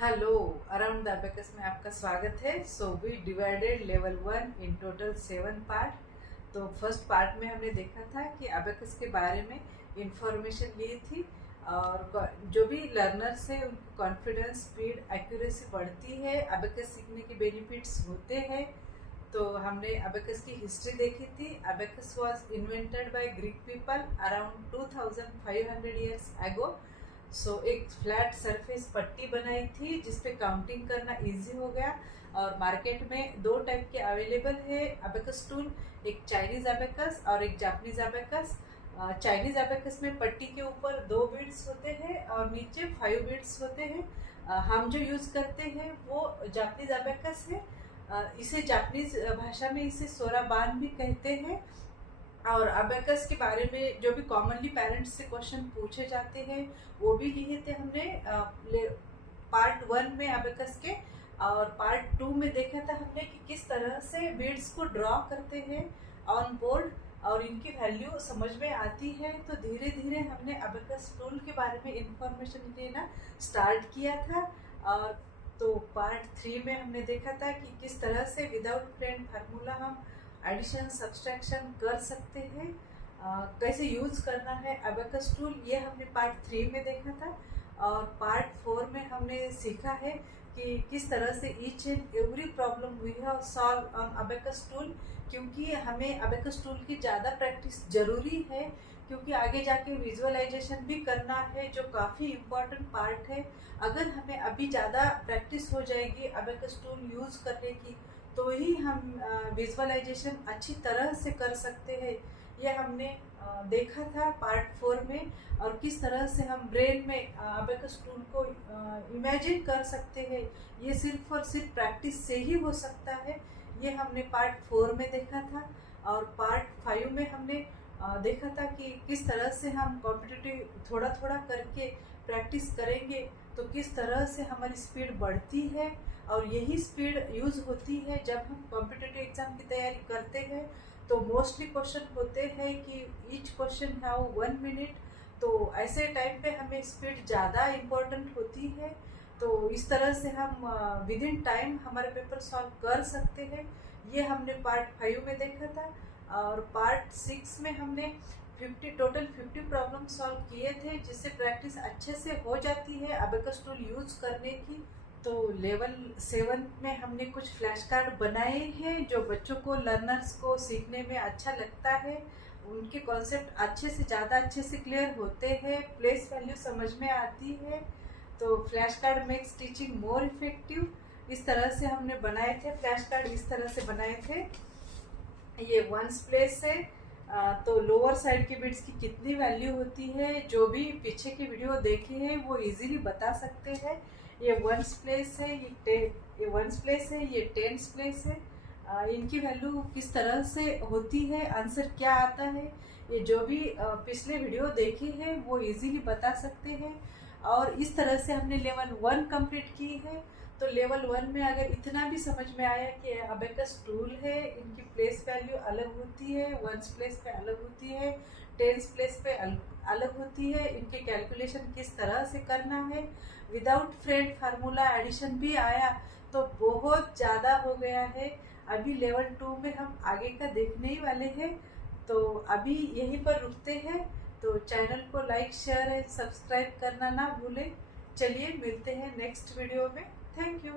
Hello, around the abacus में आपका स्वागत है। So we divided level 1 in total 7 part. तो फर्स्ट पार्ट में हमने देखा था कि अबेकस के बारे में इंफॉर्मेशन ली थी और जो भी लर्नर्स है उनकी कॉन्फिडेंस, स्पीड, एक्यूरेसी बढ़ती है, अबेकस सीखने के बेनिफिट्स होते हैं। तो हमने अबेकस की हिस्ट्री देखी थी। Abacus was invented by Greek people around 2500 years ago. एक फ्लैट सरफेस पट्टी बनाई थी जिसपे काउंटिंग करना इजी हो गया। और मार्केट में दो टाइप के अवेलेबल है अबेकस टूल, एक चाइनीज अबेकस और एक जापानीज अबेकस। चाइनीज अबेकस में पट्टी के ऊपर 2 बीड्स होते हैं और नीचे 5 बीड्स होते हैं। हम जो यूज करते हैं वो जापानीज अबेकस है। इसे जापानीज भाषा में इसे सोराबान भी कहते हैं। और अबेकस के बारे में जो भी कॉमनली पेरेंट्स से क्वेश्चन पूछे जाते हैं वो भी लिए थे हमने पार्ट 1 में अबेकस के। और पार्ट 2 में देखा था हमने कि किस तरह से बीड्स को ड्रॉ करते हैं ऑन बोर्ड और इनकी वैल्यू समझ में आती है। तो धीरे धीरे हमने अबेकस टूल के बारे में इंफॉर्मेशन लेना स्टार्ट किया था। और तो पार्ट 3 में हमने देखा था कि किस तरह से विदाउट फ्रेंड फार्मूला हम एडिशन सब्सट्रैक्शन कर सकते हैं, कैसे यूज करना है अबेकस टूल, ये हमने पार्ट 3 में देखा था। और पार्ट 4 में हमने सीखा है कि किस तरह से each and every problem we have solve on abacus tool. क्योंकि हमें अबेकस टूल की ज़्यादा प्रैक्टिस जरूरी है, क्योंकि आगे जाके विजुअलाइजेशन भी करना है जो काफ़ी इम्पोर्टेंट पार्ट है। अगर हमें अभी ज़्यादा प्रैक्टिस हो जाएगी अबेकस टूल यूज़ करने की तो ही हम विजुअलाइजेशन अच्छी तरह से कर सकते हैं। ये हमने देखा था पार्ट 4 में। और किस तरह से हम ब्रेन में अबेकस टूल को इमेजिन कर सकते हैं, ये सिर्फ और सिर्फ प्रैक्टिस से ही हो सकता है। ये हमने पार्ट 4 में देखा था। और पार्ट 5 में हमने देखा था कि किस तरह से हम कॉम्पिटिटिव थोड़ा थोड़ा करके प्रैक्टिस करेंगे तो किस तरह से हमारी स्पीड बढ़ती है। और यही स्पीड यूज होती है जब हम कॉम्पिटिटिव एग्जाम की तैयारी करते हैं। तो मोस्टली क्वेश्चन होते हैं कि ईच क्वेश्चन हैव 1 मिनट। तो ऐसे टाइम पे हमें स्पीड ज़्यादा इम्पोर्टेंट होती है। तो इस तरह से हम विद इन टाइम हमारे पेपर सॉल्व कर सकते हैं। ये हमने पार्ट 5 में देखा था। और पार्ट 6 में हमने टोटल 50 प्रॉब्लम सॉल्व किए थे, जिससे प्रैक्टिस अच्छे से हो जाती है अबेकस टूल यूज करने की। तो लेवल 7 में हमने कुछ फ्लैश कार्ड बनाए हैं जो बच्चों को, लर्नर्स को सीखने में अच्छा लगता है। उनके कॉन्सेप्ट अच्छे से ज़्यादा अच्छे से क्लियर होते हैं, प्लेस वैल्यू समझ में आती है। तो flash card makes teaching more effective. इस तरह से हमने बनाए थे फ्लैश कार्ड, इस तरह से बनाए थे। ये वंस प्लेस है। तो लोअर साइड के बिट्स की कितनी वैल्यू होती है, जो भी पीछे की वीडियो देखे हैं वो इजीली बता सकते हैं। ये वंस प्लेस है, ये वंस प्लेस है, ये टेंस प्लेस है। इनकी वैल्यू किस तरह से होती है, आंसर क्या आता है, ये जो भी पिछले वीडियो देखे हैं वो इजीली बता सकते हैं। और इस तरह से हमने लेवल 1 कंप्लीट की है। तो लेवल 1 में अगर इतना भी समझ में आया कि अबेकस टूल है, इनकी प्लेस वैल्यू अलग होती है, वंस प्लेस पे अलग होती है, टेंस प्लेस पे अलग होती है, इनके कैलकुलेशन किस तरह से करना है, विदाउट फ्रेंड फार्मूला एडिशन भी आया, तो बहुत ज़्यादा हो गया है। अभी लेवल 2 में हम आगे का देखने ही वाले हैं। तो अभी यहीं पर रुकते हैं। तो चैनल को लाइक, शेयर एंड सब्सक्राइब करना ना भूलें। चलिए मिलते हैं नेक्स्ट वीडियो में। Thank you.